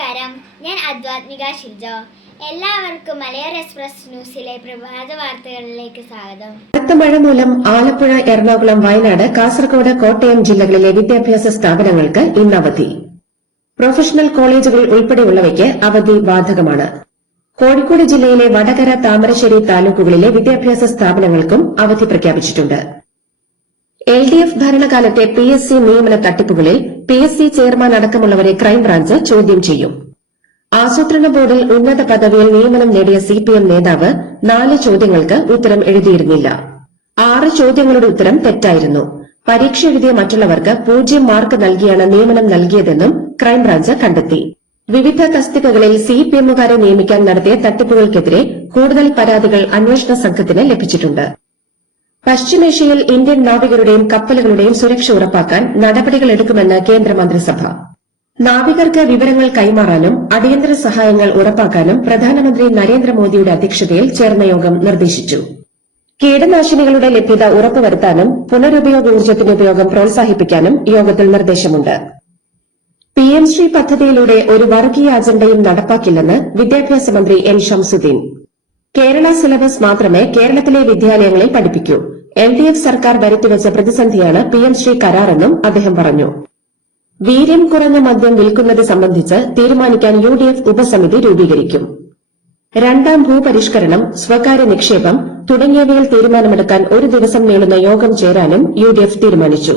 നമസ്കാരം, ഞാൻ അദ്വാത്മിക ഷിൽജോ. എല്ലാവർക്കും മലയോര എക്സ്പ്രസ് ന്യൂസിലെ പ്രഭാത വാർത്തകളിലേക്ക് സ്വാഗതം. കനത്ത മഴ മൂലം ആലപ്പുഴ, എറണാകുളം, വയനാട്, കാസർഗോഡ്, കോട്ടയം ജില്ലകളിലെ വിദ്യാഭ്യാസ സ്ഥാപനങ്ങൾക്ക് ഇന്ന് അവധി. പ്രൊഫഷണൽ കോളേജുകൾ ഉൾപ്പെടെയുള്ളവയ്ക്ക് അവധി ബാധകമാണ്. കോഴിക്കോട് ജില്ലയിലെ വടകര, താമരശ്ശേരി താലൂക്കുകളിലെ വിദ്യാഭ്യാസ സ്ഥാപനങ്ങൾക്കും അവധി പ്രഖ്യാപിച്ചിട്ടുണ്ട്. LDF ഭരണകാലത്തെ PSC നിയമന തട്ടിപ്പുകളിൽ PSC ചെയർമാൻ അടക്കമുള്ളവരെ ക്രൈംബ്രാഞ്ച് ചോദ്യം ചെയ്യും. ആസൂത്രണ ബോർഡിൽ ഉന്നത പദവിയിൽ നിയമനം നേടിയ CPM നേതാവ് 4 ചോദ്യങ്ങൾക്ക് ഉത്തരം എഴുതിയിരുന്നില്ല. 6 ചോദ്യങ്ങളുടെ ഉത്തരം തെറ്റായിരുന്നു. പരീക്ഷ എഴുതിയ മറ്റുള്ളവർക്ക് 0 മാർക്ക് നൽകിയാണ് നിയമനം നൽകിയതെന്നും ക്രൈംബ്രാഞ്ച് കണ്ടെത്തി. വിവിധ തസ്തികകളിൽ CPMകാരെ നിയമിക്കാൻ നടത്തിയ തട്ടിപ്പുകൾക്കെതിരെ കൂടുതൽ പരാതികൾ അന്വേഷണ സംഘത്തിന് ലഭിച്ചിട്ടുണ്ട്. പശ്ചിമേഷ്യയിൽ ഇന്ത്യൻ നാവികരുടെയും കപ്പലുകളുടെയും സുരക്ഷ ഉറപ്പാക്കാൻ നടപടികളെടുക്കുമെന്ന് കേന്ദ്രമന്ത്രിസഭ. നാവികർക്ക് വിവരങ്ങൾ കൈമാറാനും അടിയന്തര സഹായങ്ങൾ ഉറപ്പാക്കാനും പ്രധാനമന്ത്രി നരേന്ദ്രമോദിയുടെ അധ്യക്ഷതയിൽ ചേർന്ന യോഗം നിർദ്ദേശിച്ചു. കീടനാശിനികളുടെ ലഭ്യത ഉറപ്പുവരുത്താനും പുനരുപയോഗ ഊർജ്ജത്തിന്റെ ഉപയോഗം പ്രോത്സാഹിപ്പിക്കാനും യോഗത്തിൽ നിർദ്ദേശമുണ്ട്. PM ശ്രീ പദ്ധതിയിലൂടെ ഒരു വർഗീയ അജണ്ടയും നടപ്പാക്കില്ലെന്ന് വിദ്യാഭ്യാസ മന്ത്രി N ഷംസുദ്ദീൻ. കേരള സിലബസ് മാത്രമേ കേരളത്തിലെ വിദ്യാലയങ്ങളിൽ പഠിപ്പിക്കൂ. LDF സർക്കാർ വരുത്തിവച്ച പ്രതിസന്ധിയാണ് PM ശ്രീ കരാറെന്നും അദ്ദേഹം പറഞ്ഞു. വീര്യം കുറഞ്ഞ മദ്യം വിൽക്കുന്നത് സംബന്ധിച്ച് തീരുമാനിക്കാൻ UDF ഉപസമിതി രൂപീകരിക്കും. രണ്ടാം ഭൂപരിഷ്കരണം, സ്വകാര്യ നിക്ഷേപം തുടങ്ങിയവയിൽ തീരുമാനമെടുക്കാൻ ഒരു ദിവസം നീളുന്ന യോഗം ചേരാനും UDF തീരുമാനിച്ചു.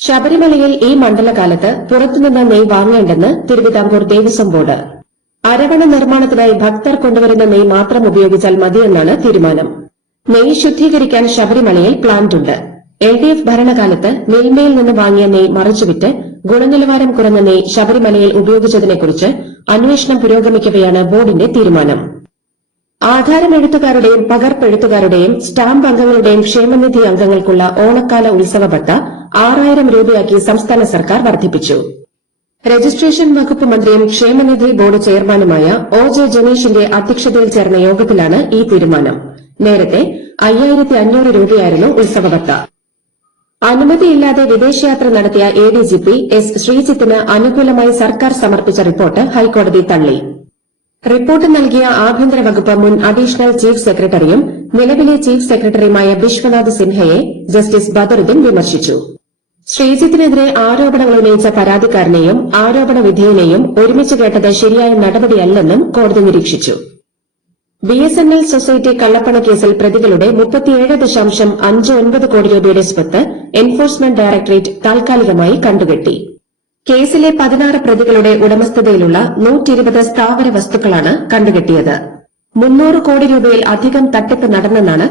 ശബരിമലയിൽ ഈ മണ്ഡലകാലത്ത് പുറത്തുനിന്ന് നെയ് വാങ്ങേണ്ടെന്ന് തിരുവിതാംകൂർ ദേവസ്വം ബോർഡ്. അരവണ നിർമ്മാണത്തിനായി ഭക്തർ കൊണ്ടുവരുന്ന നെയ് മാത്രം ഉപയോഗിച്ചാൽ മതിയെന്നാണ് തീരുമാനം. നെയ് ശുദ്ധീകരിക്കാൻ ശബരിമലയിൽ പ്ലാന്റുണ്ട്. LDF ഭരണകാലത്ത് മിൽമയിൽ നിന്ന് വാങ്ങിയ നെയ് മറിച്ചുവിറ്റ് ഗുണനിലവാരം കുറഞ്ഞ നെയ് ശബരിമലയിൽ ഉപയോഗിച്ചതിനെക്കുറിച്ച് അന്വേഷണം പുരോഗമിക്കവെയാണ് ബോർഡിന്റെ തീരുമാനം. ആധാരമെഴുത്തുകാരുടെയും പകർപ്പെഴുത്തുകാരുടെയും സ്റ്റാമ്പ് അംഗങ്ങളുടെയും ക്ഷേമനിധി അംഗങ്ങൾക്കുള്ള ഓണക്കാല ഉത്സവ ബത്ത 6000 രൂപയാക്കി സംസ്ഥാന സർക്കാർ വർദ്ധിപ്പിച്ചു. രജിസ്ട്രേഷൻ വകുപ്പ് മന്ത്രിയും ക്ഷേമനിധി ബോർഡ് ചെയർമാനുമായ OJ ജനീഷിന്റെ അധ്യക്ഷതയിൽ ചേർന്ന യോഗത്തിലാണ് ഈ തീരുമാനം. നേരത്തെ 5500 രൂപയായിരുന്നു ഉത്സവബത്ത. അനുമതിയില്ലാതെ വിദേശയാത്ര നടത്തിയ ADGP S ശ്രീജിത്തിന് അനുകൂലമായി സർക്കാർ സമർപ്പിച്ച റിപ്പോർട്ട് ഹൈക്കോടതി തള്ളി. റിപ്പോർട്ട് നൽകിയ ആഭ്യന്തര വകുപ്പ് മുൻ അഡീഷണൽ ചീഫ് സെക്രട്ടറിയും നിലവിലെ ചീഫ് സെക്രട്ടറിയുമായ ബിശ്വനാഥ് സിൻഹയെ ജസ്റ്റിസ് ബദറുദ്ദീൻ വിമർശിച്ചു. ശ്രീജിത്തിനെതിരെ ആരോപണങ്ങൾ ഉന്നയിച്ച പരാതിക്കാരനെയും ആരോപണ വിധേയനെയും ഒരുമിച്ച് കേട്ടത് ശരിയായ നടപടിയല്ലെന്നും കോടതി നിരീക്ഷിച്ചു. BSNL സൊസൈറ്റി കള്ളപ്പണ കേസിൽ പ്രതികളുടെ 37.59 കോടി രൂപയുടെ സ്വത്ത് എൻഫോഴ്സ്മെന്റ് ഡയറക്ടറേറ്റ് താൽക്കാലികമായി കണ്ടുകെട്ടി. കേസിലെ 16 പ്രതികളുടെ ഉടമസ്ഥതയിലുള്ള 120 സ്ഥാവര വസ്തുക്കളാണ് കണ്ടുകെട്ടിയത്. 300 കോടി രൂപയിൽ അധികം തട്ടിപ്പ് നടന്നെന്നാണ്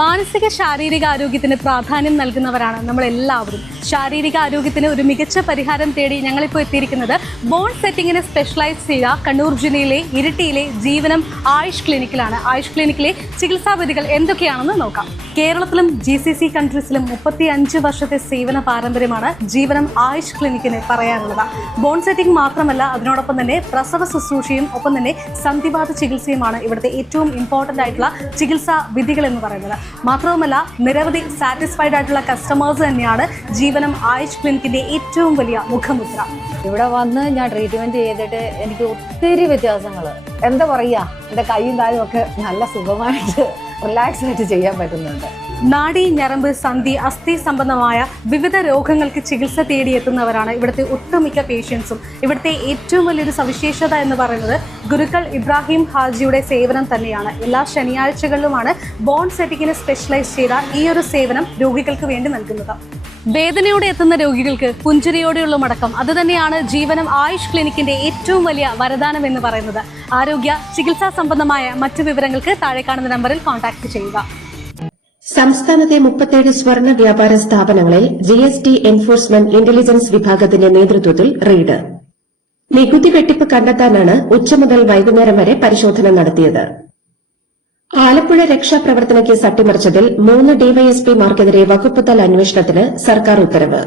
മാനസിക ശാരീരിക ആരോഗ്യത്തിന് പ്രാധാന്യം നൽകുന്നവരാണ് നമ്മൾ എല്ലാവരും. ശാരീരിക ആരോഗ്യത്തിന് ഒരു മികച്ച പരിഹാരം തേടി ഞങ്ങളിപ്പോൾ എത്തിയിരിക്കുന്നത് ബോൺ സെറ്റിങ്ങിന് സ്പെഷ്യലൈസ് ചെയ്ത കണ്ണൂർ ജില്ലയിലെ ഇരിട്ടിയിലെ ജീവനം ആയുഷ് ക്ലിനിക്കിലാണ്. ആയുഷ് ക്ലിനിക്കിലെ ചികിത്സാവിധികൾ എന്തൊക്കെയാണെന്ന് നോക്കാം. കേരളത്തിലും GCC കൺട്രീസിലും 35 വർഷത്തെ സേവന പാരമ്പര്യമാണ് ജീവനം ആയുഷ് ക്ലിനിക്കിന് പറയാനുള്ളത്. ബോൺ സെറ്റിംഗ് മാത്രമല്ല, അതിനോടൊപ്പം തന്നെ പ്രസവ ശുശ്രൂഷയും ഒപ്പം തന്നെ സന്ധിവാത ചികിത്സയുമാണ് ഇവിടുത്തെ ഏറ്റവും ഇമ്പോർട്ടന്റ് ആയിട്ടുള്ള ചികിത്സാ വിധികൾ എന്ന് പറയുന്നത്. മാത്രവുമല്ല, നിരവധി സാറ്റിസ്ഫൈഡ് ആയിട്ടുള്ള കസ്റ്റമേഴ്സ് തന്നെയാണ് ജീവനം ആയുഷ് ക്ലിനിക്കിന്റെ ഏറ്റവും വലിയ മുഖമുദ്ര. ഇവിടെ വന്ന് ഞാൻ ട്രീറ്റ്മെന്റ് ചെയ്തിട്ട് എനിക്ക് ഒത്തിരി വ്യത്യാസങ്ങൾ, എന്താ പറയാ, എന്റെ കൈയും കാലും ഒക്കെ നല്ല സുഖമായിട്ട് റിലാക്സ് ആയിട്ട് ചെയ്യാൻ പറ്റുന്നുണ്ട്. നാഡി, ഞരമ്പ്, സന്ധി, അസ്ഥി സംബന്ധമായ വിവിധ രോഗങ്ങൾക്ക് ചികിത്സ തേടിയെത്തുന്നവരാണ് ഇവിടുത്തെ ഒട്ടുമിക്ക പേഷ്യൻസും. ഇവിടുത്തെ ഏറ്റവും വലിയൊരു സവിശേഷത എന്ന് പറയുന്നത് ഗുരുക്കൾ ഇബ്രാഹിം ഹാജിയുടെ സേവനം തന്നെയാണ്. എല്ലാ ശനിയാഴ്ചകളിലുമാണ് ബോൺ സെറ്റിങ്ങിന് സ്പെഷ്യലൈസ് ചെയ്ത ഈ ഒരു സേവനം രോഗികൾക്ക് വേണ്ടി നൽകുന്നത്. വേദനയോടെ എത്തുന്ന രോഗികൾക്ക് പുഞ്ചിരിയോടെയുള്ള മടക്കം, അതുതന്നെയാണ് ജീവനം ആയുഷ് ക്ലിനിക്കിന്റെ ഏറ്റവും വലിയ വരദാനം എന്ന് പറയുന്നത്. ആരോഗ്യ ചികിത്സാ സംബന്ധമായ മറ്റു വിവരങ്ങൾക്ക് താഴെ കാണുന്ന നമ്പറിൽ കോൺടാക്ട് ചെയ്യുക. സംസ്ഥാനത്തെ 37 സ്വർണ്ണ വ്യാപാര സ്ഥാപനങ്ങളിൽ GST എൻഫോഴ്സ്മെന്റ് ഇന്റലിജൻസ് വിഭാഗത്തിന്റെ നേതൃത്വത്തിൽ റെയ്ഡ്. നികുതി വെട്ടിപ്പ് കണ്ടെത്താനാണ് ഉച്ച മുതൽ വൈകുന്നേരം വരെ പരിശോധന നടത്തിയത്. ആലപ്പുഴ രക്ഷാപ്രവർത്തന കേസ് അട്ടിമറിച്ചതിൽ 3 DYSPമാർക്കെതിരെ വകുപ്പുതല അന്വേഷണത്തിന് സർക്കാർ ഉത്തരവ്.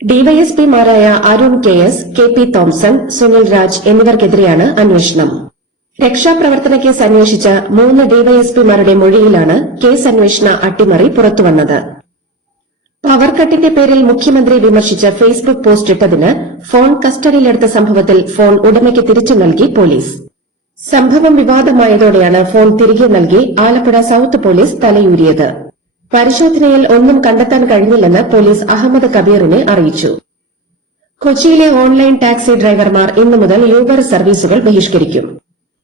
DYSPമാരായ Arun KS, KP Thomson, Sunil Raj എന്നിവർക്കെതിരെയാണ് അന്വേഷണം. രക്ഷാപ്രവർത്തന കേസ് അന്വേഷിച്ച 3 DYSPമാരുടെ മൊഴിയിലാണ് കേസ് അന്വേഷണ അട്ടിമറി പുറത്തുവന്നത്. പവർ കട്ടിന്റെ പേരിൽ മുഖ്യമന്ത്രി വിമർശിച്ച ഫേസ്ബുക്ക് പോസ്റ്റ് ഇട്ടതിന് ഫോൺ കസ്റ്റഡിയിലെടുത്ത സംഭവത്തിൽ ഫോൺ ഉടമയ്ക്ക് തിരിച്ചു നൽകി പോലീസ്. സംഭവം വിവാദമായതോടെയാണ് ഫോൺ തിരികെ നൽകി ആലപ്പുഴ സൌത്ത് പോലീസ് തലയൂരിയത്. പരിശോധനയിൽ ഒന്നും കണ്ടെത്താൻ കഴിഞ്ഞില്ലെന്ന് പോലീസ് അഹമ്മദ് കബീറിനെ അറിയിച്ചു. കൊച്ചിയിലെ ഓൺലൈൻ ടാക്സി ഡ്രൈവർമാർ ഇന്നു മുതൽ യൂബർ സർവീസുകൾ ബഹിഷ്കരിക്കും.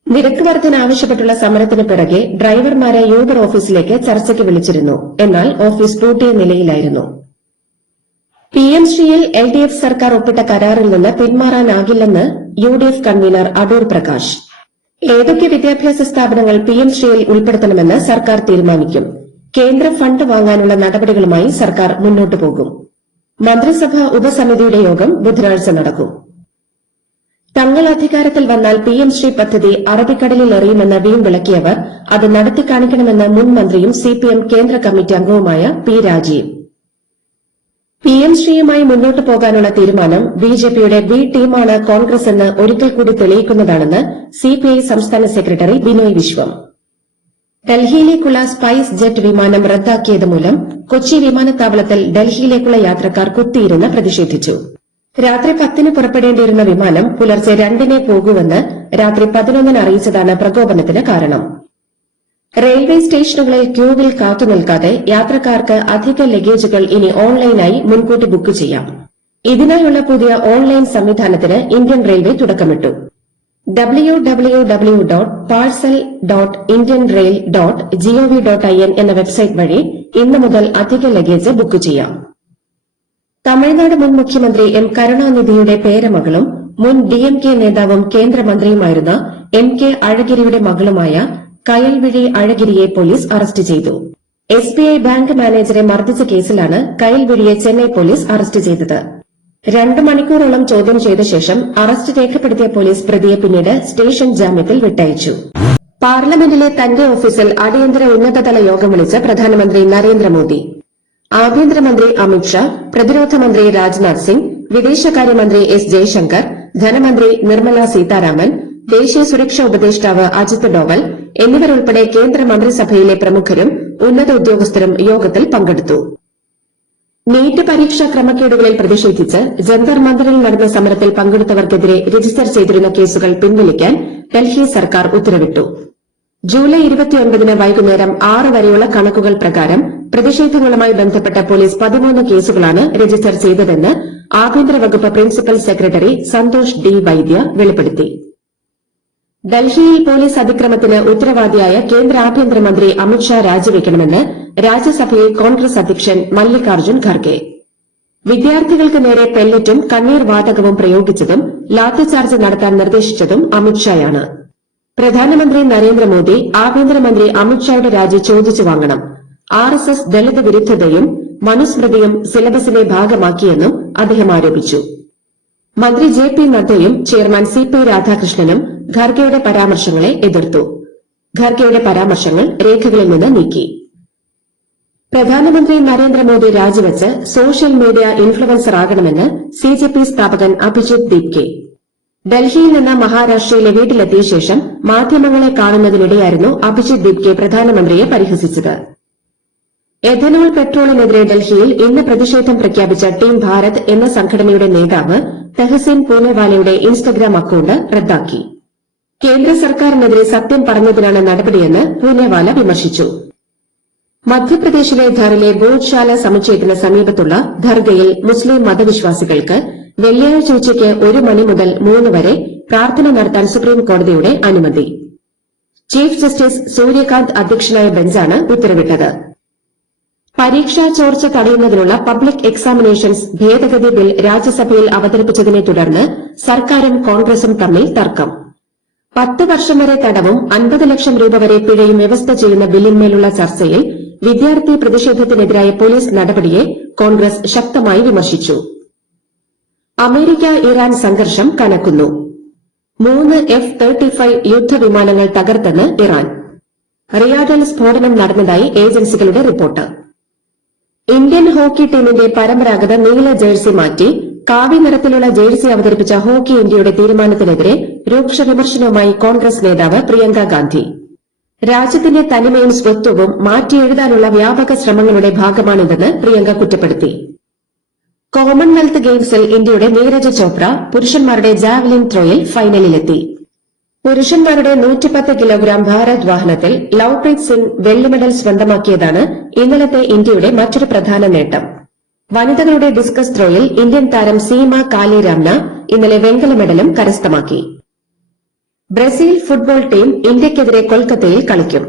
നിരക്ക് വർധന ആവശ്യപ്പെട്ടുള്ള സമരത്തിന് പിറകെ ഡ്രൈവർമാരെ യൂബർ ഓഫീസിലേക്ക് ചർച്ചയ്ക്ക് വിളിച്ചിരുന്നു. എന്നാൽ ഓഫീസ് പൂട്ടിയ നിലയിലായിരുന്നു. PM ശ്രീയിൽ LDF സർക്കാർ ഒപ്പിട്ട കരാറിൽ നിന്ന് പിന്മാറാനാകില്ലെന്ന് UDF കൺവീനർ അടൂർ പ്രകാശ്. ഏതൊക്കെ വിദ്യാഭ്യാസ സ്ഥാപനങ്ങൾ PM ശ്രീയിൽ ഉൾപ്പെടുത്തണമെന്ന് സർക്കാർ തീരുമാനിക്കും. കേന്ദ്ര ഫണ്ട് വാങ്ങാനുള്ള നടപടികളുമായി സർക്കാർ മുന്നോട്ടു പോകും. മന്ത്രിസഭാ ഉപസമിതിയുടെ യോഗം ബുധനാഴ്ച നടക്കും. തങ്ങൾ അധികാരത്തിൽ വന്നാൽ PM ശ്രീ പദ്ധതി അറബിക്കടലിൽ എറിയുമെന്ന് വീമ്പിളക്കിയവർ അത് നടത്തിക്കാണിക്കണമെന്ന് മുൻ മന്ത്രിയും CPM കേന്ദ്ര കമ്മിറ്റി അംഗവുമായ P രാജീവ്. PM ശ്രീയുമായി മുന്നോട്ടു പോകാനുള്ള തീരുമാനം BJPയുടെ B ടീമാണ് കോൺഗ്രസ് എന്ന് ഒരിക്കൽ കൂടി തെളിയിക്കുന്നതാണെന്ന് CPI സംസ്ഥാന secretary Binoy Viswam. ഡൽഹിയിലേക്കുള്ള spice jet വിമാനം റദ്ദാക്കിയത് മൂലം കൊച്ചി വിമാനത്താവളത്തിൽ ഡൽഹിയിലേക്കുള്ള യാത്രക്കാർ കുത്തിയിരുന്ന് പ്രതിഷേധിച്ചു. രാത്രി 10-ന് പുറപ്പെടേണ്ടിയിരുന്ന വിമാനം പുലർച്ചെ 2-ന് പോകൂവെന്ന് രാത്രി 11-ന് അറിയിച്ചതാണ് പ്രകോപനത്തിന് കാരണം. റെയിൽവേ സ്റ്റേഷനുകളിൽ ക്യൂവിൽ കാത്തുനിൽക്കാതെ യാത്രക്കാർക്ക് അധിക ലഗേജുകൾ ഇനി ഓൺലൈനായി മുൻകൂട്ടി ബുക്ക് ചെയ്യാം. ഇതിനായുള്ള പുതിയ ഓൺലൈൻ സംവിധാനത്തിന് ഇന്ത്യൻ റെയിൽവേ തുടക്കമിട്ടു. www.parcel.indianrail.gov.in എന്ന വെബ്സൈറ്റ് വഴി ഇന്നു മുതൽ അധിക ലഗേജ് ബുക്ക് ചെയ്യാം. തമിഴ്നാട് മുൻ മുഖ്യമന്ത്രി M കരുണാനിധിയുടെ പേരമകളും മുൻ DMK നേതാവും കേന്ദ്രമന്ത്രിയുമായിരുന്ന MK അഴഗിരിയുടെ മകളുമായ കയൽവിഴി അഴഗിരിയെ പോലീസ് അറസ്റ്റ് ചെയ്തു. SBI ബാങ്ക് മാനേജരെ മർദ്ദിച്ച കേസിലാണ് കയൽവിഴിയെ ചെന്നൈ പോലീസ് അറസ്റ്റ് ചെയ്തത്. 2 മണിക്കൂറോളം ചോദ്യം ചെയ്ത ശേഷം അറസ്റ്റ് രേഖപ്പെടുത്തിയ പോലീസ് പ്രതിയെ പിന്നീട് സ്റ്റേഷൻ ജാമ്യത്തിൽ വിട്ടയച്ചു. പാർലമെന്റിലെ തന്റെ ഓഫീസിൽ അടിയന്തര ഉന്നതതല യോഗം വിളിച്ച് പ്രധാനമന്ത്രി നരേന്ദ്രമോദി. ആഭ്യന്തരമന്ത്രി അമിത്ഷാ, പ്രതിരോധ മന്ത്രി രാജ്നാഥ് സിംഗ്, വിദേശകാര്യമന്ത്രി S ജയശങ്കർ, ധനമന്ത്രി നിർമ്മല സീതാരാമൻ, ദേശീയ സുരക്ഷാ ഉപദേഷ്ടാവ് അജിത് ഡോവൽ എന്നിവരുൾപ്പെടെ കേന്ദ്ര മന്ത്രിസഭയിലെ പ്രമുഖരും ഉന്നത ഉദ്യോഗസ്ഥരും യോഗത്തിൽ പങ്കെടുത്തു. നീറ്റ് പരീക്ഷാ ക്രമക്കേടുകളിൽ പ്രതിഷേധിച്ച് ജന്തർ മന്ദിറിൽ നടന്ന സമരത്തിൽ പങ്കെടുത്തവർക്കെതിരെ രജിസ്റ്റർ ചെയ്തിരുന്ന കേസുകൾ പിൻവലിക്കാൻ ഡൽഹി സർക്കാർ ഉത്തരവിട്ടു. ജൂലൈ 29-ന് വൈകുന്നേരം 6 വരെയുള്ള കണക്കുകൾ പ്രകാരം പ്രതിഷേധങ്ങളുമായി ബന്ധപ്പെട്ട പോലീസ് 13 കേസുകളാണ് രജിസ്റ്റർ ചെയ്തതെന്ന് ആഭ്യന്തര വകുപ്പ് പ്രിൻസിപ്പൽ സെക്രട്ടറി സന്തോഷ് D വൈദ്യ വെളിപ്പെടുത്തി. ഡൽഹിയിൽ പോലീസ് അതിക്രമത്തിന് ഉത്തരവാദിയായ കേന്ദ്ര ആഭ്യന്തരമന്ത്രി അമിത്ഷാ രാജിവെക്കണമെന്ന് രാജ്യസഭയിൽ കോൺഗ്രസ് അധ്യക്ഷൻ മല്ലികാർജ്ജുൻ ഖർഗെ. വിദ്യാർത്ഥികൾക്ക് നേരെ പെല്ലറ്റും കണ്ണീർ വാതകവും പ്രയോഗിച്ചതും ലാത്തിചാർജ് നടത്താൻ നിർദ്ദേശിച്ചതും അമിത്ഷായാണ്. പ്രധാനമന്ത്രി നരേന്ദ്രമോദി ആഭ്യന്തരമന്ത്രി അമിത്ഷായുടെ രാജി ചോദിച്ചു വാങ്ങണം. RSS ദളിത് വിരുദ്ധതയും മനുസ്മൃതിയും സിലബസിന്റെ ഭാഗമാക്കിയെന്നും അദ്ദേഹം ആരോപിച്ചു. മന്ത്രി JP നദ്ദയും ചെയർമാൻ CP രാധാകൃഷ്ണനും ഖർഗെയുടെ പരാമർശങ്ങളെ എതിർത്തു. ഖർഗെയുടെ പരാമർശങ്ങൾ രേഖകളിൽ നിന്ന് നീക്കി. പ്രധാനമന്ത്രി നരേന്ദ്രമോദി രാജിവെച്ച് സോഷ്യൽ മീഡിയ ഇൻഫ്ലുവൻസർ ആകണമെന്ന് CJP സ്ഥാപകൻ അഭിജിത് ദീപ്കെ. ഡൽഹിയിൽ നിന്ന് മഹാരാഷ്ട്രയിലെ വീട്ടിലെത്തിയ ശേഷം മാധ്യമങ്ങളെ കാണുന്നതിനിടെയായിരുന്നു അഭിജിത് ദീപ്കെ പ്രധാനമന്ത്രിയെ പരിഹസിച്ചത്. എഥനോൾ പെട്രോളിനെതിരെ ഡൽഹിയിൽ ഇന്ന് പ്രതിഷേധം പ്രഖ്യാപിച്ച ടീം ഭാരത് എന്ന സംഘടനയുടെ നേതാവ് തെഹസിൻ പൂനെവാലയുടെ ഇൻസ്റ്റഗ്രാം അക്കൌണ്ട് റദ്ദാക്കി. കേന്ദ്ര സർക്കാരിനെതിരെ സത്യം പറഞ്ഞതിനാണ് നടപടിയെന്ന് പൂനെവാല വിമർശിച്ചു. മധ്യപ്രദേശിലെ ധറിലെ ബോധ്ശാല സമുച്ചയത്തിന് സമീപത്തുള്ള ദർഗയിൽ മുസ്ലിം മതവിശ്വാസികൾക്ക് വെള്ളിയാഴ്ച ഉച്ചയ്ക്ക് 1 മണി മുതൽ 3 വരെ പ്രാർത്ഥന നടത്താൻ സുപ്രീംകോടതിയുടെ അനുമതി. ചീഫ് ജസ്റ്റിസ് സൂര്യകാന്ത് അധ്യക്ഷനായ ബെഞ്ചാണ് ഉത്തരവിട്ടത്. പരീക്ഷാ ചോർച്ച തടയുന്നതിനുള്ള പബ്ലിക് എക്സാമിനേഷൻസ് ഭേദഗതി ബിൽ രാജ്യസഭയിൽ അവതരിപ്പിച്ചതിനെ തുടർന്ന് സർക്കാരും കോൺഗ്രസും തമ്മിൽ തർക്കം. 10 വർഷം വരെ തടവും 50 ലക്ഷം രൂപ വരെ പിഴയും വ്യവസ്ഥ ചെയ്യുന്ന ബില്ലിന്മേലുള്ള ചർച്ചയിൽ വിദ്യാർത്ഥി പ്രതിഷേധത്തിനെതിരായ പോലീസ് നടപടിയെ കോൺഗ്രസ് ശക്തമായി വിമർശിച്ചു. അമേരിക്ക ഇറാൻ സംഘർഷം കനക്കുന്നു. 3 F-35 യുദ്ധവിമാനങ്ങൾ തകർത്തെന്ന് ഇറാൻ. റിയാദിൽ സ്ഫോടനം നടന്നതായി ഏജൻസികളുടെ റിപ്പോർട്ട്. ഇന്ത്യൻ ഹോക്കി ടീമിന്റെ പരമ്പരാഗത നീല ജേഴ്സി മാറ്റി കാവി നിറത്തിലുള്ള ജേഴ്സി അവതരിപ്പിച്ച ഹോക്കി ഇന്ത്യയുടെ തീരുമാനത്തിനെതിരെ രൂക്ഷ വിമർശനവുമായി കോൺഗ്രസ് നേതാവ് പ്രിയങ്ക ഗാന്ധി. രാജ്യത്തിന്റെ തനിമയും സ്വത്വവും മാറ്റിയെഴുതാനുള്ള വ്യാപക ശ്രമങ്ങളുടെ ഭാഗമാണിതെന്ന് പ്രിയങ്ക കുറ്റപ്പെടുത്തി. കോമൺവെൽത്ത് ഗെയിംസിൽ ഇന്ത്യയുടെ നീരജ് ചോപ്ര പുരുഷന്മാരുടെ ജാവലിൻ ത്രോയിൽ ഫൈനലിലെത്തി. പുരുഷന്മാരുടെ 110 കിലോഗ്രാം ഭാരദ്വാഹനത്തിൽ ലവ്പ്രീത് സിംഗ് വെള്ളി മെഡൽ സ്വന്തമാക്കിയതാണ് ഇന്നലത്തെ ഇന്ത്യയുടെ മറ്റൊരു പ്രധാന നേട്ടം. വനിതകളുടെ ഡിസ്കസ് ത്രോയിൽ ഇന്ത്യൻ താരം സീമ കാലിരാംന ഇന്നലെ വെങ്കല മെഡലും കരസ്ഥമാക്കി. ബ്രസീൽ ഫുട്ബോൾ ടീം ഇന്ത്യയ്ക്കെതിരെ കൊൽക്കത്തയിൽ കളിക്കും.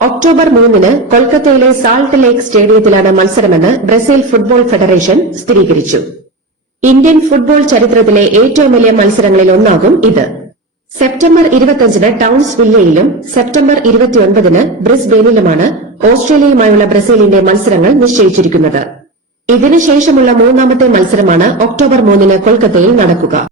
ഒക്ടോബർ 3 കൊൽക്കത്തയിലെ സാൾട്ട് ലേക്ക് സ്റ്റേഡിയത്തിലാണ് മത്സരമെന്ന് ബ്രസീൽ ഫുട്ബോൾ ഫെഡറേഷൻ സ്ഥിരീകരിച്ചു. ഇന്ത്യൻ ഫുട്ബോൾ ചരിത്രത്തിലെ ഏറ്റവും വലിയ മത്സരങ്ങളിൽ ഒന്നാകും ഇത്. സെപ്റ്റംബർ 25 ടൌൺസ് വില്ലയിലും സെപ്റ്റംബർ 29 ബ്രിസ്ബെയിനിലുമാണ് ഓസ്ട്രേലിയയുമായുള്ള ബ്രസീലിന്റെ മത്സരങ്ങൾ നിശ്ചയിച്ചിരിക്കുന്നത്. ഇതിനുശേഷമുള്ള മൂന്നാമത്തെ മത്സരമാണ് ഒക്ടോബർ 3 കൊൽക്കത്തയിൽ നടക്കുക.